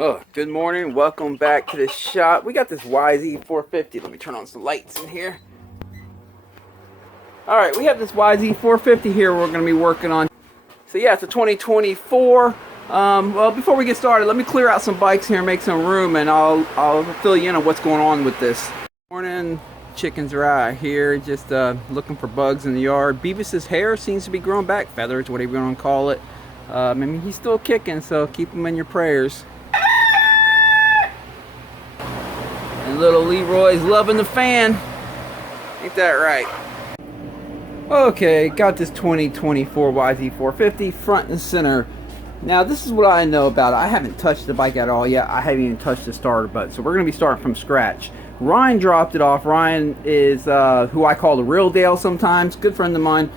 Oh, good morning. Welcome back to the shop. We got this YZ450. Let me turn on some lights in here. All right, we have this YZ450 here we're going to be working on. So yeah, it's a 2024. Well, before we get started, let me clear out some bikes here and make some room, and I'll fill you in on what's going on with this. Morning, chickens are out here just looking for bugs in the yard. Beavis's hair seems to be growing back, feathers, whatever you want to call it. I mean, he's still kicking, so keep him in your prayers. And little Leroy's loving the fan. Ain't that right? Okay, got this 2024 YZ450 front and center. Now this is what I know about it. I haven't touched the bike at all yet. I haven't even touched the starter button. So we're going to be starting from scratch. Ryan dropped it off. Ryan is who I call the real Dale sometimes. Good friend of mine.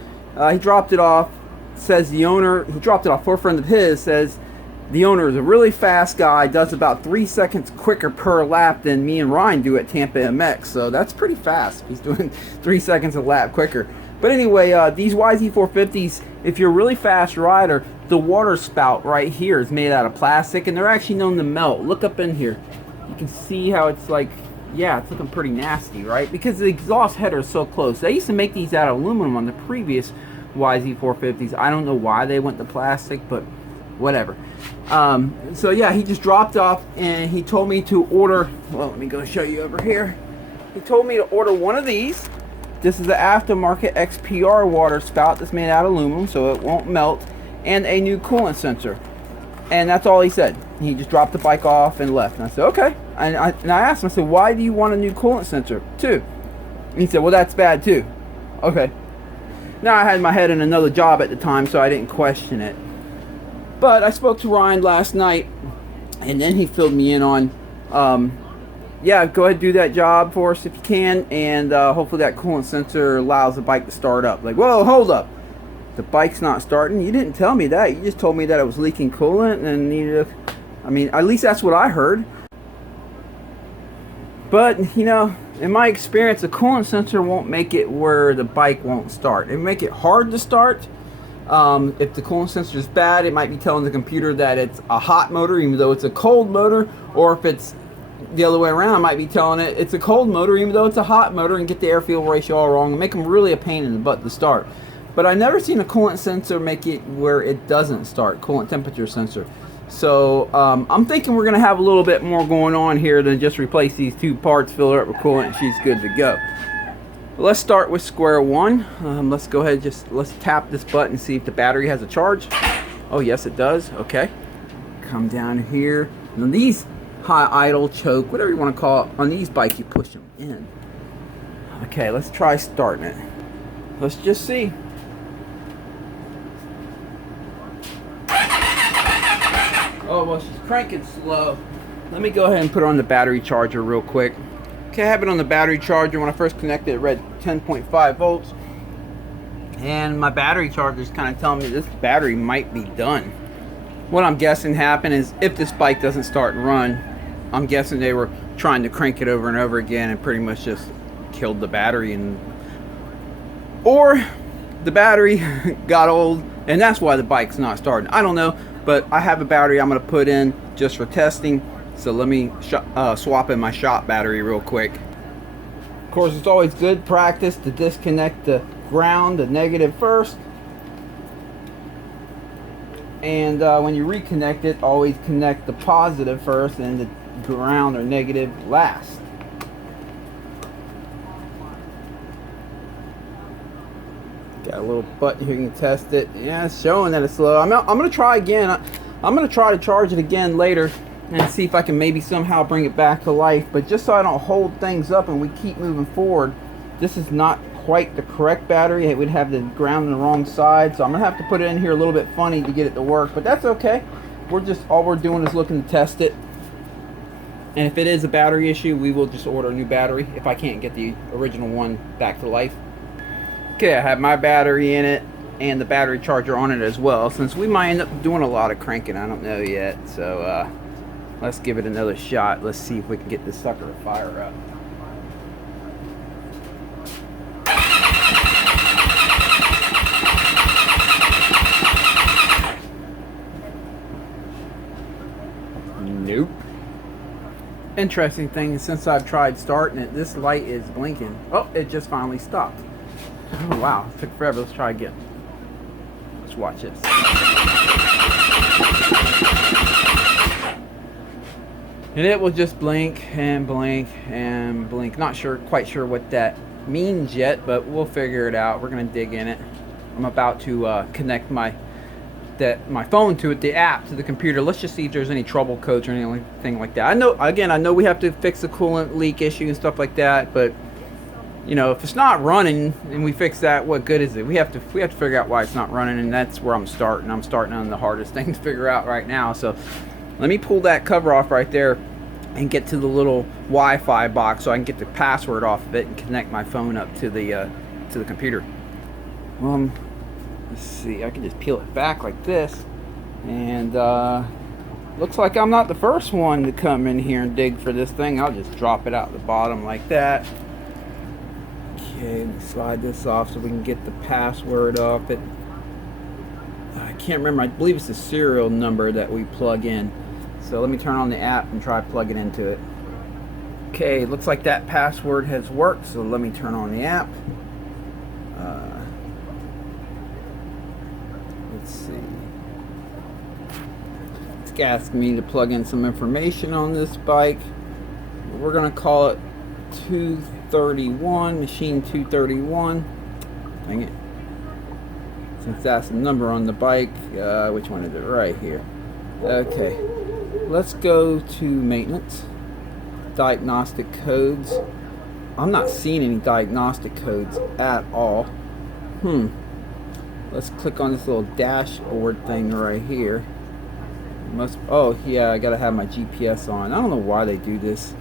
He dropped it off. Says the owner, who dropped it off for a friend of his, says the owner is a really fast guy, does about 3 seconds quicker per lap than me and Ryan do at Tampa MX. So that's pretty fast. He's doing 3 seconds a lap quicker. But anyway, these YZ450s, if you're a really fast rider, the water spout right here is made out of plastic, and they're actually known to melt. Look up in here. You can see how it's like, yeah, it's looking pretty nasty, right? Because the exhaust header is so close. They used to make these out of aluminum on the previous YZ450s. I don't know why they went to plastic, but whatever. So yeah, he just dropped off and he told me to order, well, let me go show you over here. He told me to order one of these. This is the aftermarket XPR water spout that's made out of aluminum so it won't melt, and a new coolant sensor. And that's all he said. He just dropped the bike off and left. And I said, okay. And I asked him, I said, why do you want a new coolant sensor too? And he said, well, that's bad too. Okay. Now I had my head in another job at the time, so I didn't question it. But I spoke to Ryan last night, and then he filled me in on, yeah, go ahead and do that job for us if you can, and hopefully that coolant sensor allows the bike to start up. Like, whoa, hold up. The bike's not starting? You didn't tell me that. You just told me that it was leaking coolant and needed a, I mean, at least that's what I heard. But, you know, in my experience, a coolant sensor won't make it where the bike won't start. It will make it hard to start. If the coolant sensor is bad, it might be telling the computer that it's a hot motor even though it's a cold motor, or if it's the other way around, it might be telling it it's a cold motor even though it's a hot motor, and get the air-fuel ratio all wrong and make them really a pain in the butt to start. But I've never seen a coolant sensor make it where it doesn't start, coolant temperature sensor. So I'm thinking we're going to have a little bit more going on here than just replace these two parts, fill her up with coolant, and she's good to go. Let's start with square one. Let's go ahead and let's tap this button and see if the battery has a charge. Oh yes, it does. Okay. Come down here. Now these high idle, choke, whatever you want to call it, on these bikes you push them in. Okay, let's try starting it. Let's just see. Oh well, she's cranking slow. Let me go ahead and put on the battery charger real quick. Okay, I have it on the battery charger. When I first connected, it read 10.5 volts. And my battery charger is kind of telling me this battery might be done. What I'm guessing happened is if this bike doesn't start and run, I'm guessing they were trying to crank it over and over again and pretty much just killed the battery. Or the battery got old and that's why the bike's not starting. I don't know, but I have a battery I'm going to put in just for testing. So let me swap in my shop battery real quick. Of course, it's always good practice to disconnect the ground, the negative first. And when you reconnect it, always connect the positive first and the ground or negative last. Got a little button here, you can test it. Yeah, it's showing that it's slow. I'm going to try again. I'm going to try to charge it again later and see if I can maybe somehow bring it back to life. But just so I don't hold things up and we keep moving forward, this is not quite the correct battery. It would have the ground on the wrong side, so I'm gonna have to put it in here a little bit funny to get it to work, but that's okay. All we're doing is looking to test it, and if it is a battery issue, we will just order a new battery if I can't get the original one back to life. Okay, I have my battery in it and the battery charger on it as well, since we might end up doing a lot of cranking. I don't know yet, so let's give it another shot. Let's see if we can get this sucker to fire up. Nope. Interesting thing is, since I've tried starting it, this light is blinking. Oh, it just finally stopped. Oh, wow, it took forever. Let's try again. Let's watch this. And it will just blink and blink and blink. Not quite sure what that means yet, but we'll figure it out. We're gonna dig in it. I'm about to connect my phone to it, the app, to the computer. Let's just see if there's any trouble codes or anything like that. I know we have to fix the coolant leak issue and stuff like that, but you know, if it's not running and we fix that, what good is it? We have to figure out why it's not running, and that's where I'm starting. I'm starting on the hardest thing to figure out right now. So let me pull that cover off right there and get to the little Wi-Fi box so I can get the password off of it and connect my phone up to the computer. Let's see, I can just peel it back like this, and looks like I'm not the first one to come in here and dig for this thing. I'll just drop it out the bottom like that. Okay, let me slide this off so we can get the password off it. I can't remember, I believe it's the serial number that we plug in. So let me turn on the app and try plugging into it. Okay, looks like that password has worked, so let me turn on the app. Let's see. It's asking me to plug in some information on this bike. We're going to call it 231, machine 231. Dang it. Since that's the number on the bike, which one is it? Right here. Okay. Let's go to maintenance. Diagnostic codes. I'm not seeing any diagnostic codes at all. Let's click on this little dashboard thing right here. Oh yeah, I gotta have my GPS on. I don't know why they do this.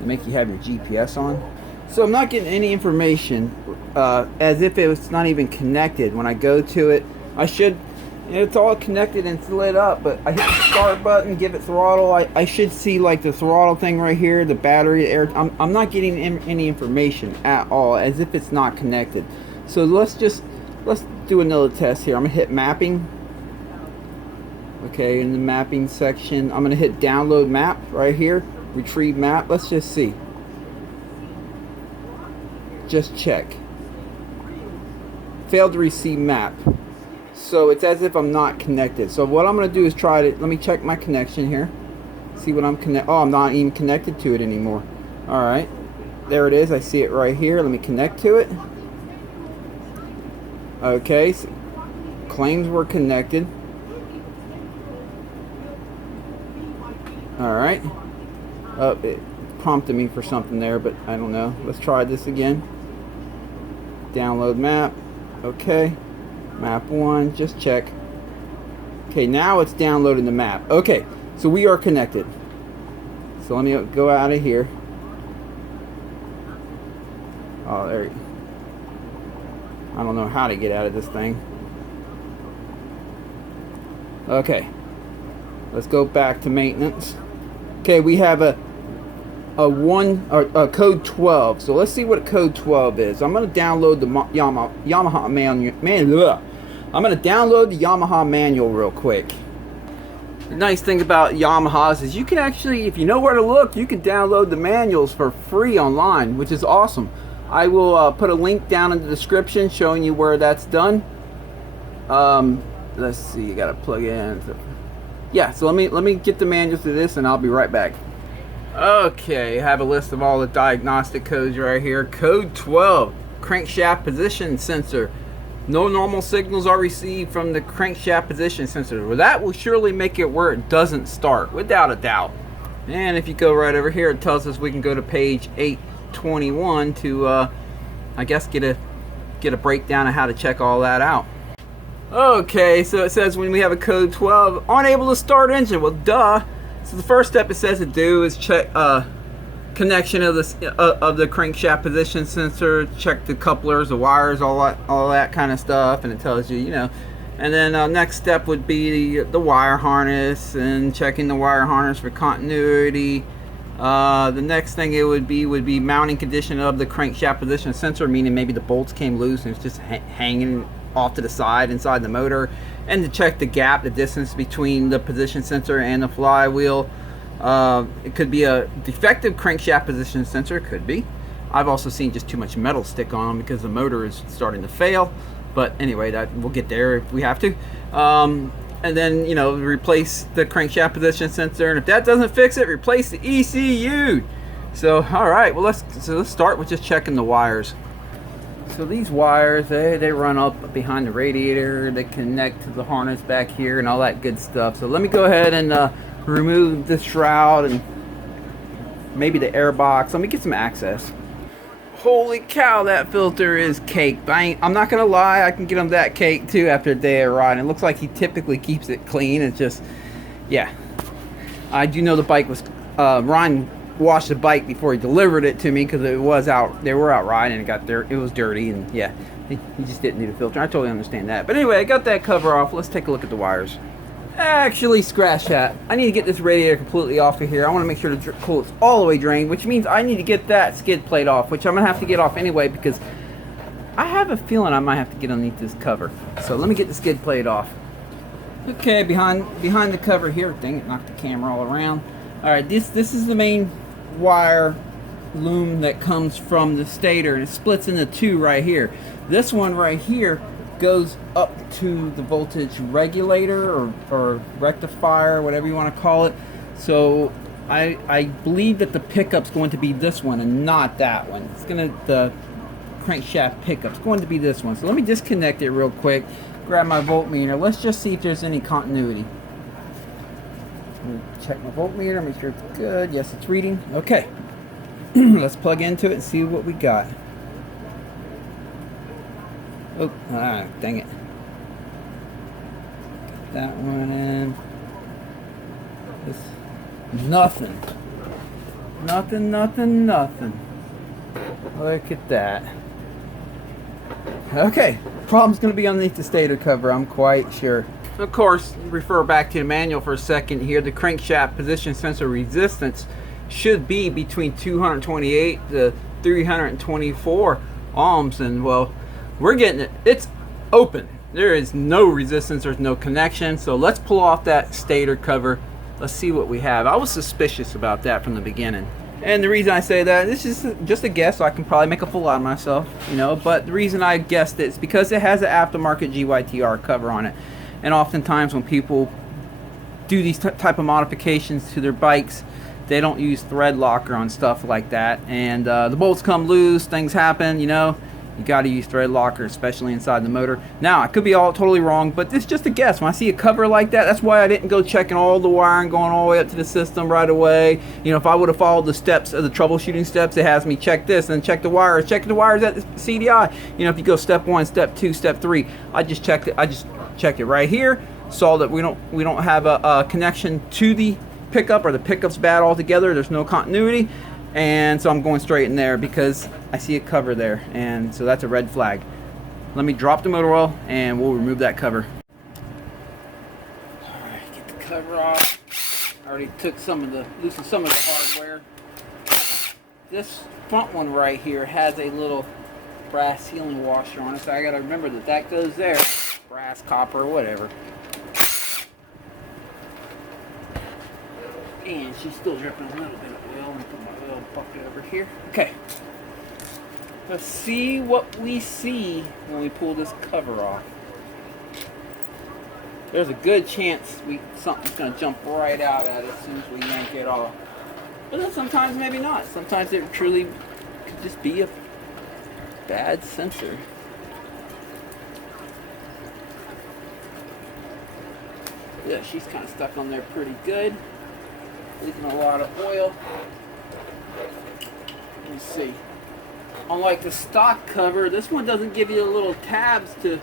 They make you have your GPS on. So I'm not getting any information, as if it's not even connected. When I go to it, it's all connected and it's lit up, but I hit the start button, give it throttle. I should see like the throttle thing right here, the battery, air. I'm not getting any information at all, as if it's not connected. So let's do another test here. I'm gonna hit mapping. Okay, in the mapping section, I'm gonna hit download map right here, retrieve map. Let's just see. Just check. Failed to receive map. So it's as if I'm not connected. So what I'm going to do is try to, let me check my connection here. See what I'm oh, I'm not even connected to it anymore. Alright. There it is. I see it right here. Let me connect to it. Okay. So claims were connected. Alright. Oh, it prompted me for something there, but I don't know. Let's try this again. Download map. Okay. Map 1, just check. Okay, now it's downloading the map. Okay, so we are connected. So let me go out of here. Oh, there. I don't know how to get out of this thing. Okay, let's go back to maintenance. Okay, we have a code 12. So let's see what code 12 is. I'm going to download the Yamaha manual. I'm going to download the Yamaha manual real quick. The nice thing about Yamahas is you can actually, if you know where to look, you can download the manuals for free online, which is awesome. I will put a link down in the description showing you where that's done. Let's see, you got to plug in. Yeah, so let me get the manuals to this and I'll be right back. Okay, I have a list of all the diagnostic codes right here. Code 12, crankshaft position sensor. No normal signals are received from the crankshaft position sensor. Well, that will surely make it where it doesn't start, without a doubt. And if you go right over here, it tells us we can go to page 821 to, I guess, get a breakdown of how to check all that out. Okay, so it says when we have a code 12, unable to start engine. Well, duh. So the first step it says to do is check connection of the crankshaft position sensor, check the couplers, the wires, all that kind of stuff, and it tells you, you know. And then next step would be the wire harness and checking the wire harness for continuity. The next thing it would be mounting condition of the crankshaft position sensor, meaning maybe the bolts came loose and it's just hanging off to the side inside the motor. And to check the gap, the distance between the position sensor and the flywheel. It could be a defective crankshaft position sensor, could be. I've also seen just too much metal stick on because the motor is starting to fail. But anyway, that we'll get there if we have to. And then, you know, replace the crankshaft position sensor, and if that doesn't fix it, replace the ECU. So, all right, well, let's start with just checking the wires. So these wires, they run up behind the radiator, they connect to the harness back here and all that good stuff. So let me go ahead and remove the shroud and maybe the air box. Let me get some access. Holy cow, that filter is caked. I'm not gonna lie, I can get him that caked too after a day of riding. It looks like he typically keeps it clean. It's just, yeah. I do know the bike was, Ryan washed the bike before he delivered it to me because it was out, they were out riding and it got there, it was dirty, and yeah, he just didn't need a filter. I totally understand that. But anyway, I got that cover off. Let's take a look at the wires. Actually, scratch that. I need to get this radiator completely off of here. I want to make sure the coolant's all the way drained, which means I need to get that skid plate off, which I'm going to have to get off anyway because I have a feeling I might have to get underneath this cover. So let me get the skid plate off. Okay, behind the cover here. Dang it, knocked the camera all around. Alright, this is the main wire loom that comes from the stator, and it splits into two right here. This one right here goes up to the voltage regulator or rectifier, whatever you want to call it. So I believe that the pickup's going to be this one and not that one. It's gonna, the crankshaft pickup's going to be this one. So let me disconnect it real quick, grab my voltmeter. Let's just see if there's any continuity. Check my voltmeter, make sure it's good. Yes, it's reading. Okay. Let's plug into it and see what we got. Oh, dang it. Get that one in. This, nothing. Nothing. Look at that. Okay, problem's going to be underneath the stator cover, I'm quite sure. Of course, refer back to the manual for a second here. The crankshaft position sensor resistance should be between 228 to 324 ohms, and well, we're getting it. It's open. There is no resistance. There's no connection. So let's pull off that stator cover. Let's see what we have. I was suspicious about that from the beginning. And the reason I say that, this is just a guess, so I can probably make a fool out of myself, you know, but the reason I guessed it is because it has an aftermarket GYTR cover on it. And oftentimes when people do these type of modifications to their bikes, they don't use thread locker on stuff like that. And the bolts come loose, things happen, you know. You got to use thread locker, especially inside the motor. Now, I could be all totally wrong, but it's just a guess. When I see a cover like that, that's why I didn't go checking all the wiring, going all the way up to the system right away. You know, if I would have followed the steps of the troubleshooting steps, it has me check this and check the wires. Check the wires at the CDI. You know, if you go step 1, step 2, step 3, I just checked it. I just checked it right here. Saw that we don't have a connection to the pickup, or the pickup's bad altogether. There's no continuity. And so I'm going straight in there because I see a cover there, and so that's a red flag. Let me drop the motor oil and we'll remove that cover. Alright, get the cover off. I already took loosened some of the hardware. This front one right here has a little brass sealing washer on it, so I gotta remember that goes there. Brass, copper, whatever. And she's still dripping a little bit of oil. I'm gonna put my oil bucket over here. Okay. Let's see what we see when we pull this cover off. There's a good chance something's gonna jump right out at it as soon as we yank it off. But then sometimes maybe not. Sometimes it truly could just be a bad sensor. Yeah, she's kind of stuck on there pretty good. Leaking a lot of oil. Let me see. Unlike the stock cover, this one doesn't give you the little tabs to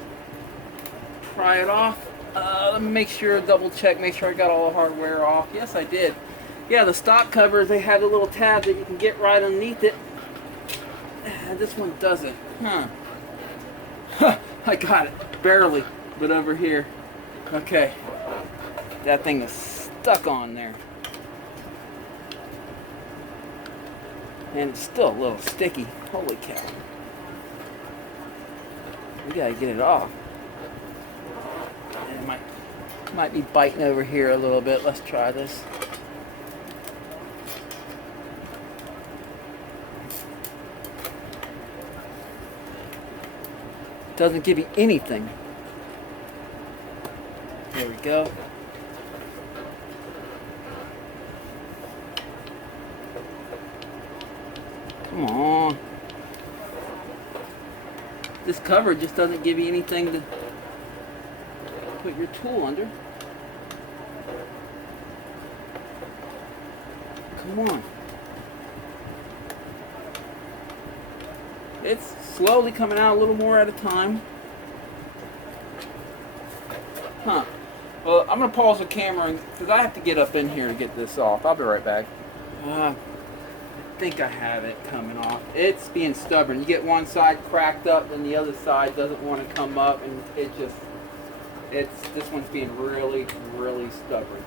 pry it off. Let me make sure, double check, make sure I got all the hardware off. Yes, I did. Yeah, the stock covers, they have a little tab that you can get right underneath it. This one doesn't. I got it. Barely. But over here. Okay. That thing is stuck on there. And it's still a little sticky. Holy cow. We gotta get it off. And it might be biting over here a little bit. Let's try this. Doesn't give you anything. There we go. Come on. This cover just doesn't give you anything to put your tool under. Come on. It's slowly coming out a little more at a time. Huh. Well, I'm going to pause the camera because I have to get up in here to get this off. I'll be right back. I think I have it coming off. It's being stubborn. You get one side cracked up and the other side doesn't want to come up, and this one's being really, really stubborn.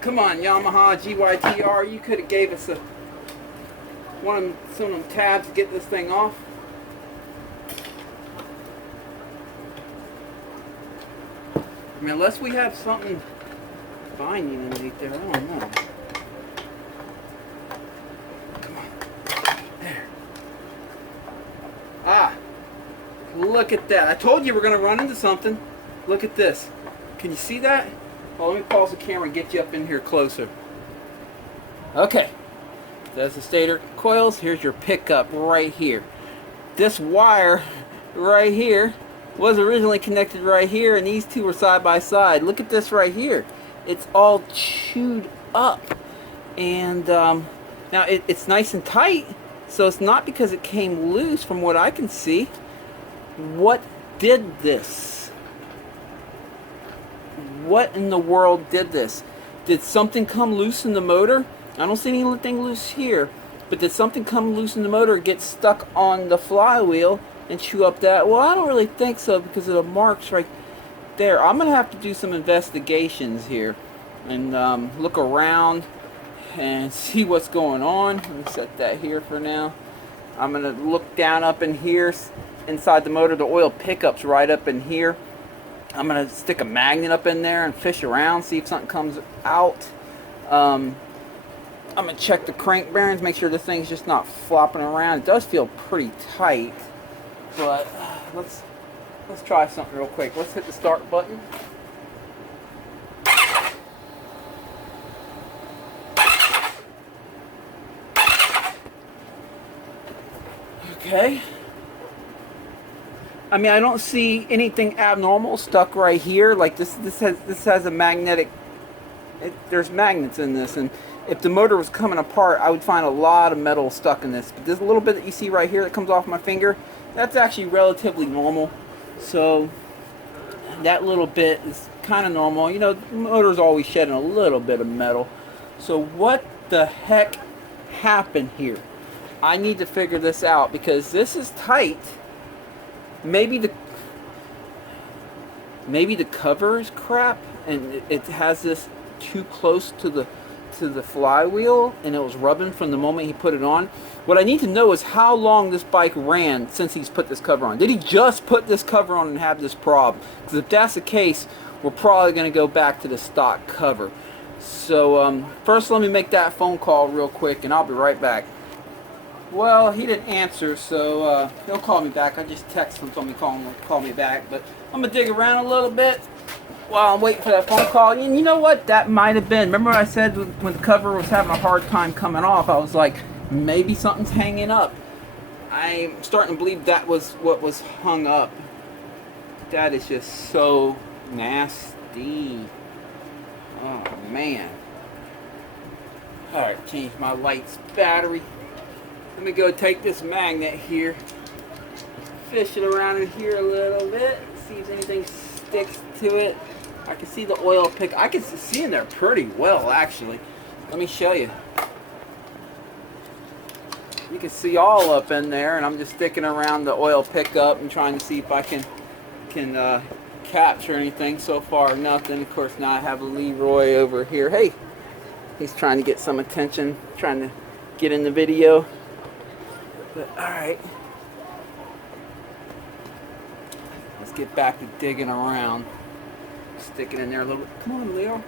Come on, Yamaha GYTR, you could have gave us some of them tabs to get this thing off. I mean, unless we have something binding underneath there, I don't know. Come on, there. Ah, look at that. I told you we're going to run into something. Look at this. Can you see that? Well, let me pause the camera and get you up in here closer. Okay, that's the stator coils. Here's your pickup right here. This wire right here was originally connected right here, and these two were side by side. Look at this right here. It's all chewed up. And now it's nice and tight, so it's not because it came loose from what I can see. What did this? What in the world did this? Did something come loose in the motor? I don't see anything loose here, but did something come loose in the motor, get stuck on the flywheel and chew up that? Well, I don't really think so because of the marks right there. I'm gonna have to do some investigations here and look around and see what's going on. Let me set that here for now. I'm gonna look down up in here inside the motor. The oil pickup's right up in here. I'm going to stick a magnet up in there and fish around, see if something comes out. I'm going to check the crank bearings, make sure this thing's just not flopping around. It does feel pretty tight, but let's try something real quick. Let's hit the start button. Okay. I mean, I don't see anything abnormal stuck right here. Like this has a magnetic. There's magnets in this, and if the motor was coming apart, I would find a lot of metal stuck in this. But this little bit that you see right here that comes off my finger, that's actually relatively normal. So that little bit is kind of normal. You know, the motor's always shedding a little bit of metal. So what the heck happened here? I need to figure this out because this is tight. Maybe the cover is crap and it has this too close to the flywheel and it was rubbing from the moment he put it on. What I need to know is how long this bike ran since he's put this cover on. Did he just put this cover on and have this problem? Because if that's the case, we're probably going to go back to the stock cover. So first let me make that phone call real quick and I'll be right back. Well, he didn't answer, so he'll call me back. I just texted him, told me call me back. But I'm going to dig around a little bit while I'm waiting for that phone call. And you know what? That might have been. Remember I said when the cover was having a hard time coming off, I was like, maybe something's hanging up. I'm starting to believe that was what was hung up. That is just so nasty. Oh, man. Alright, change my light's battery. Let me go take this magnet here, fish it around in here a little bit, see if anything sticks to it. I can see the oil pick. I can see in there pretty well, actually. Let me show you. You can see all up in there, and I'm just sticking around the oil pickup and trying to see if I can capture anything. So far, nothing. Of course, now I have Leroy over here. Hey, he's trying to get some attention, trying to get in the video. But alright. Let's get back to digging around. Stick it in there a little bit. Come on, Leo.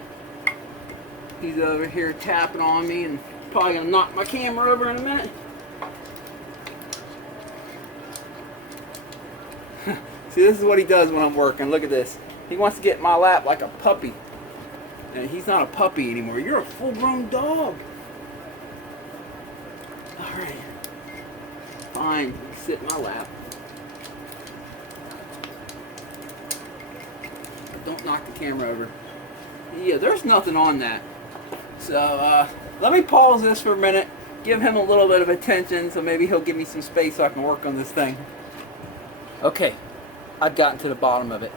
He's over here tapping on me and probably gonna knock my camera over in a minute. See, this is what he does when I'm working. Look at this. He wants to get in my lap like a puppy. And he's not a puppy anymore. You're a full-grown dog. Alright. Fine. Sit in my lap. Don't knock the camera over. Yeah, there's nothing on that. So, let me pause this for a minute. Give him a little bit of attention so maybe he'll give me some space so I can work on this thing. Okay. I've gotten to the bottom of it.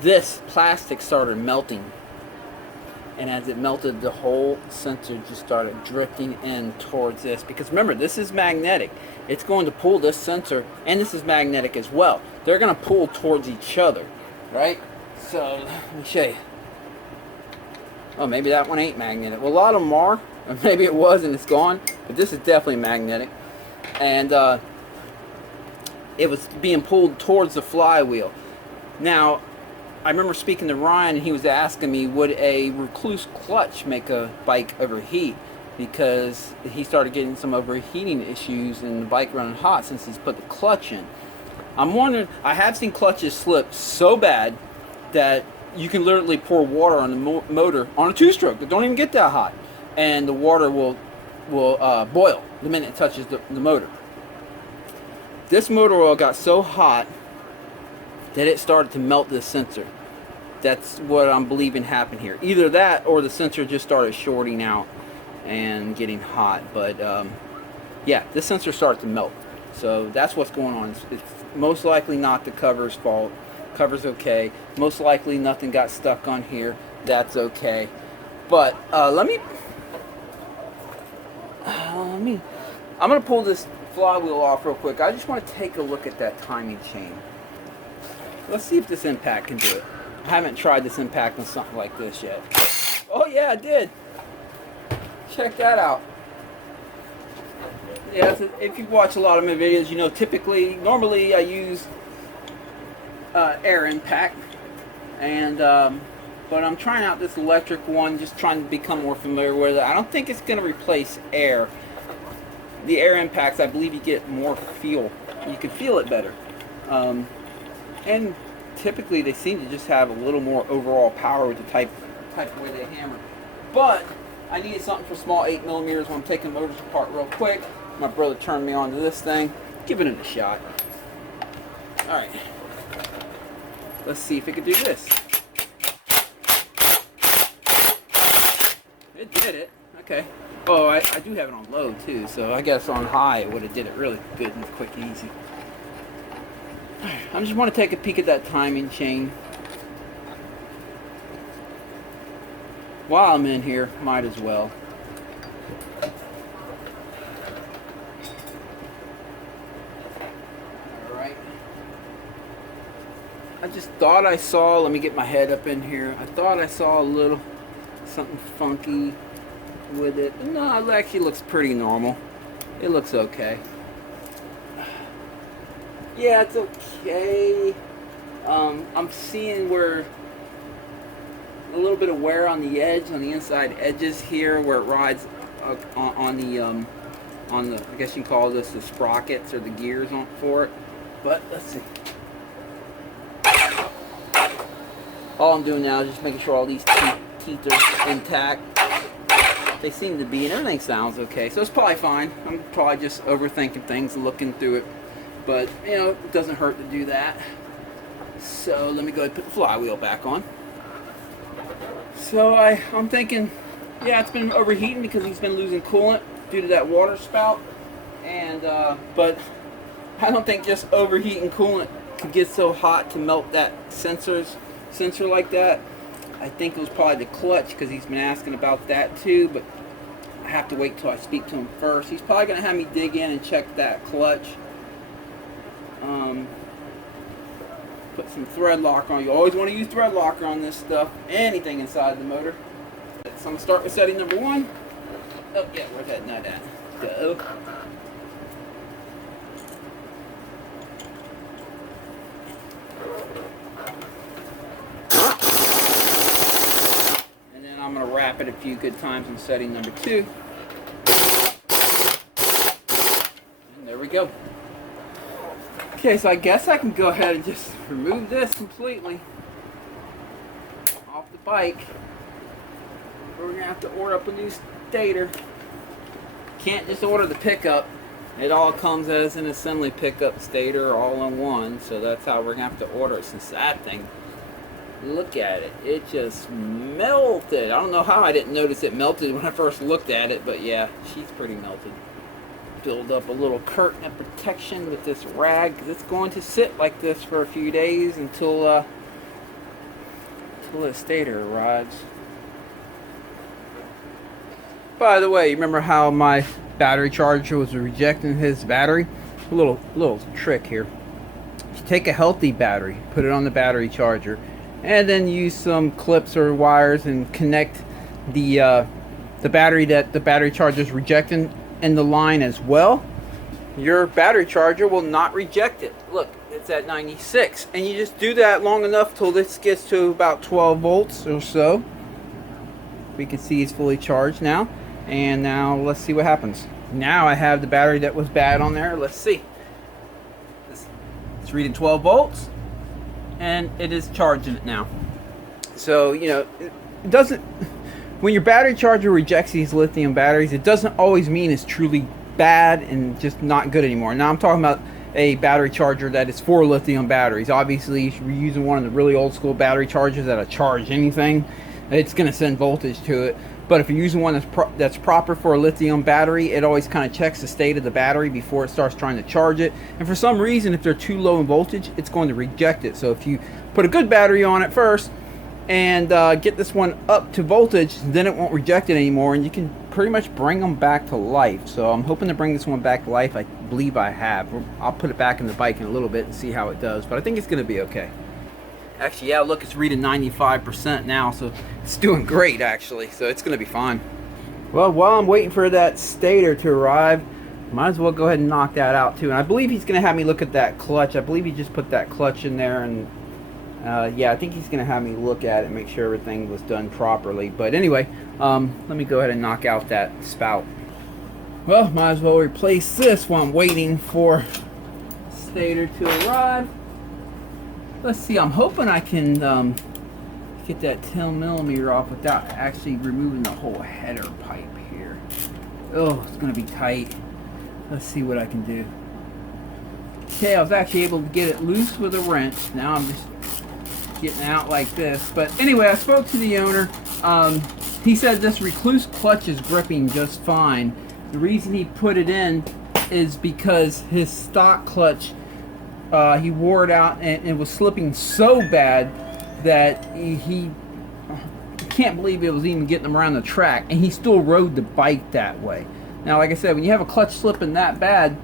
This plastic started melting. And as it melted, the whole sensor just started drifting in towards this. Because remember, this is magnetic. It's going to pull this sensor, and this is magnetic as well. They're going to pull towards each other, right? So, let me show you. Oh, maybe that one ain't magnetic. Well, a lot of them are. Or maybe it was and it's gone. But this is definitely magnetic. And it was being pulled towards the flywheel. Now, I remember speaking to Ryan, and he was asking me, would a recluse clutch make a bike overheat? Because he started getting some overheating issues and the bike running hot since he's put the clutch in. I'm wondering, I have seen clutches slip so bad that you can literally pour water on the motor on a two-stroke that don't even get that hot. And the water will boil the minute it touches the motor. This motor oil got so hot that it started to melt the sensor. That's what I'm believing happened here. Either that or the sensor just started shorting out and getting hot. But yeah, this sensor started to melt. So that's what's going on. It's most likely not the cover's fault. Cover's okay. Most likely nothing got stuck on here. That's okay. But I'm gonna pull this flywheel off real quick. I just want to take a look at that timing chain. Let's see if this impact can do it. I haven't tried this impact on something like this yet. Oh yeah, I did. Check that out. Yeah, if you watch a lot of my videos, you know normally I use air impact, and but I'm trying out this electric one, just trying to become more familiar with it. I don't think it's going to replace air. The air impacts, I believe you get more feel. You can feel it better. And typically they seem to just have a little more overall power with the type of way they hammer. But I needed something for small 8mm when I'm taking motors apart real quick. My brother turned me on to this thing. Giving it a shot. Alright. Let's see if it can do this. It did it. Okay. Oh, I do have it on low too, so I guess on high it would have did it really good and quick and easy. I just want to take a peek at that timing chain. While I'm in here, might as well. Alright. I just thought I saw, let me get my head up in here. I thought I saw a little something funky with it. But no, it actually looks pretty normal. It looks okay. Yeah, it's okay. I'm seeing where a little bit of wear on the edge, on the inside edges here, where it rides on the I guess you can call this the sprockets or the gears on for it. But let's see. All I'm doing now is just making sure all these teeth are intact. They seem to be, and everything sounds okay, so it's probably fine. I'm probably just overthinking things and looking through it. But, you know, it doesn't hurt to do that. So let me go ahead and put the flywheel back on. So I'm thinking, yeah, it's been overheating because he's been losing coolant due to that water spout. And but I don't think just overheating coolant could get so hot to melt that sensor like that. I think it was probably the clutch, because he's been asking about that too. But I have to wait till I speak to him first. He's probably going to have me dig in and check that clutch. Put some thread locker on. You always want to use thread locker on this stuff. Anything inside the motor. So I'm going to start with setting number 1. Oh yeah, where's that nut at? go. And then I'm going to wrap it a few good times in setting number 2. And there we go. Okay, so I guess I can go ahead and just remove this completely off the bike. We're going to have to order up a new stator. Can't just order the pickup. It all comes as an assembly pickup stator all in one. So that's how we're going to have to order it, since that thing, look at it. It just melted. I don't know how I didn't notice it melted when I first looked at it, but yeah, she's pretty melted. Build up a little curtain of protection with this rag, because it's going to sit like this for a few days until the stator arrives. By the way, you remember how my battery charger was rejecting his battery? A little trick here. You take a healthy battery, put it on the battery charger, and then use some clips or wires and connect the battery that the battery charger is rejecting in the line as well. Your battery charger will not reject it. Look, it's at 96, and you just do that long enough till this gets to about 12 volts or so. We can see it's fully charged now, and now let's see what happens. Now I have the battery that was bad on there. Let's see. It's reading 12 volts, and it is charging it now. So, you know, it doesn't, when your battery charger rejects these lithium batteries, it doesn't always mean it's truly bad and just not good anymore. Now I'm talking about a battery charger that is for lithium batteries. Obviously, you should be using one of the really old school battery chargers that'll charge anything. It's going to send voltage to it. But if you're using one that's proper for a lithium battery, it always kind of checks the state of the battery before it starts trying to charge it. And for some reason, if they're too low in voltage, it's going to reject it. So if you put a good battery on it first and get this one up to voltage, then it won't reject it anymore, and you can pretty much bring them back to life. So I'm hoping to bring this one back to life. I believe I have. I'll put it back in the bike in a little bit and see how it does, but I think it's going to be okay. Actually, yeah, look, it's reading 95% now, so it's doing great, actually, so it's going to be fine. Well, while I'm waiting for that stator to arrive, might as well go ahead and knock that out, too. And I believe he's going to have me look at that clutch. I believe he just put that clutch in there, and yeah, I think he's going to have me look at it and make sure everything was done properly. But anyway, let me go ahead and knock out that spout. Well, might as well replace this while I'm waiting for stator to arrive. Let's see, I'm hoping I can get that 10mm off without actually removing the whole header pipe here. Oh, it's going to be tight. Let's see what I can do. Okay, I was actually able to get it loose with a wrench. Now I'm just getting out like this. But anyway, I spoke to the owner. He said this recluse clutch is gripping just fine. The reason he put it in is because his stock clutch, he wore it out and it was slipping so bad that he can't believe it was even getting him around the track, and he still rode the bike that way. Now, like I said, when you have a clutch slipping that bad,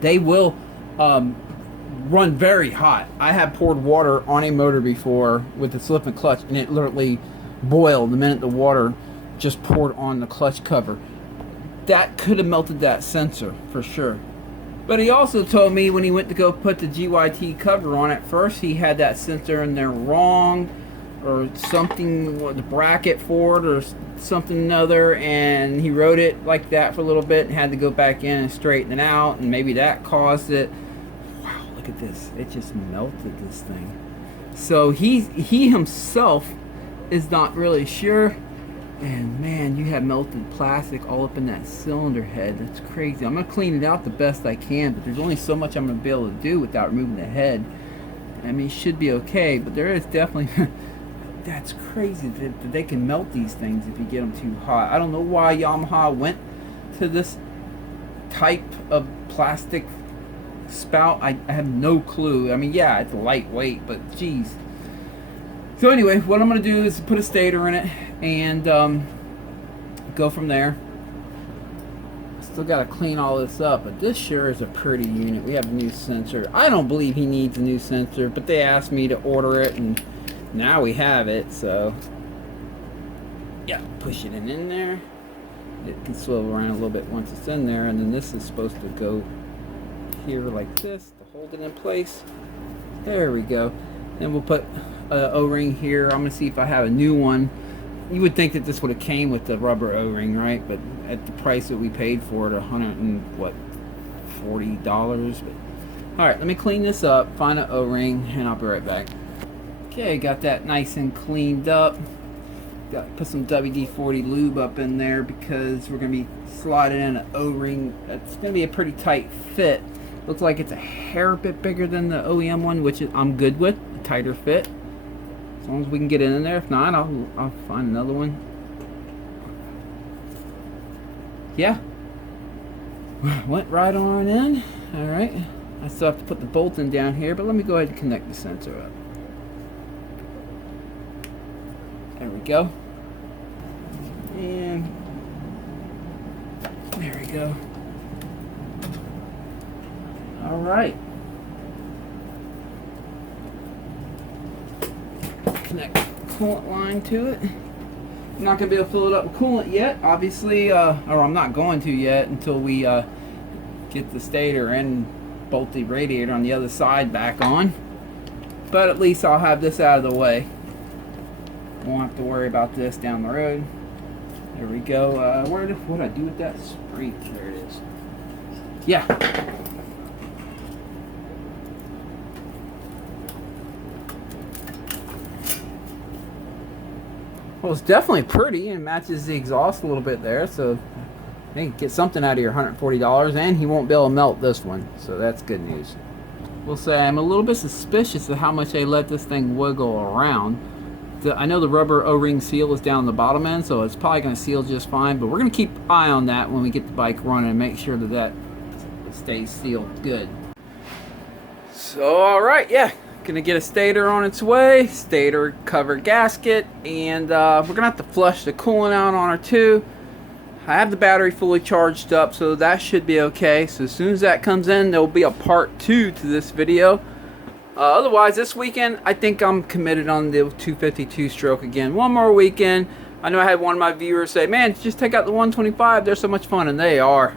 they will run very hot. I have poured water on a motor before with a slipping clutch, and it literally boiled the minute the water just poured on the clutch cover. That could have melted that sensor for sure. But he also told me when he went to go put the GYT cover on it, first he had that sensor in there wrong, or something, the bracket for it, or something other, and he wrote it like that for a little bit and had to go back in and straighten it out, and maybe that caused it. Wow, look at this. It just melted this thing. So he himself is not really sure. And man, you have melted plastic all up in that cylinder head. That's crazy. I'm going to clean it out the best I can, but there's only so much I'm going to be able to do without removing the head. I mean, it should be okay, but there is definitely... That's crazy that they can melt these things if you get them too hot. I don't know why Yamaha went to this type of plastic spout. I have no clue. I mean, yeah, it's lightweight, but geez. So anyway, what I'm going to do is put a stator in it and go from there. Still got to clean all this up, but this sure is a pretty unit. We have a new sensor. I don't believe he needs a new sensor, but they asked me to order it, and now we have it. So yeah, push it in there. It can swivel around a little bit once it's in there, and then this is supposed to go here like this to hold it in place. There we go. Then we'll put an O-ring here. I'm gonna see if I have a new one. You would think that this would have came with the rubber O-ring, right? But at the price that we paid for it, $140. But all right, let me clean this up, find an O-ring, and I'll be right back. Okay, got that nice and cleaned up. Got put some WD-40 lube up in there because we're gonna be sliding in an O-ring. It's gonna be a pretty tight fit. Looks like it's a hair bit bigger than the OEM one, which I'm good with. A tighter fit, as long as we can get it in there. If not, I'll find another one. Yeah, went right on in. All right, I still have to put the bolt in down here, but let me go ahead and connect the sensor up. There we go. And there we go. All right. Connect the coolant line to it. I'm not going to be able to fill it up with coolant yet, obviously, or I'm not going to yet until we get the stator and bolt the radiator on the other side back on. But at least I'll have this out of the way. Won't have to worry about this down the road. There we go. What did I do with that spring? There it is. Yeah. Well, it's definitely pretty and matches the exhaust a little bit there, so you can get something out of your $140, and he won't be able to melt this one, so that's good news. We'll say I'm a little bit suspicious of how much they let this thing wiggle around. I know the rubber O-ring seal is down the bottom end, so it's probably going to seal just fine, but we're going to keep an eye on that when we get the bike running and make sure that that stays sealed good. So, alright, yeah, going to get a stator on its way, stator cover gasket, and we're going to have to flush the coolant out on her too. I have the battery fully charged up, so that should be okay. So as soon as that comes in, there will be a part 2 to this video. Otherwise, this weekend, I think I'm committed on the 252 stroke again. One more weekend. I know I had one of my viewers say, man, just take out the 125. They're so much fun, and they are.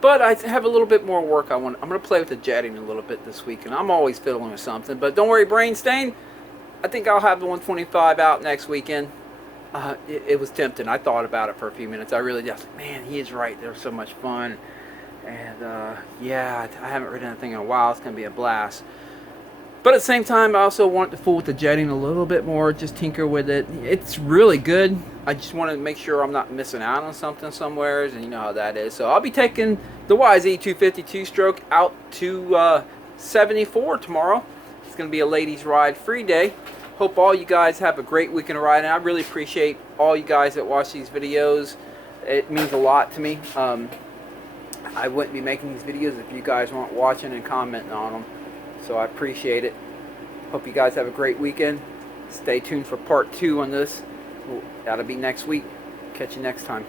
But I have a little bit more work I want. I'm going to play with the jetting a little bit this weekend. I'm always fiddling with something. But don't worry, Brain Stain. I think I'll have the 125 out next weekend. It was tempting. I thought about it for a few minutes. I really just, man, he is right. They're so much fun. And yeah, I haven't ridden anything in a while. It's going to be a blast. But at the same time, I also want to fool with the jetting a little bit more. Just tinker with it. It's really good. I just want to make sure I'm not missing out on something somewhere. And you know how that is. So I'll be taking the YZ450 stroke out to 74 tomorrow. It's going to be a ladies ride free day. Hope all you guys have a great weekend of riding. I really appreciate all you guys that watch these videos. It means a lot to me. I wouldn't be making these videos if you guys weren't watching and commenting on them. So I appreciate it. Hope you guys have a great weekend. Stay tuned for part 2 on this. That'll be next week. Catch you next time.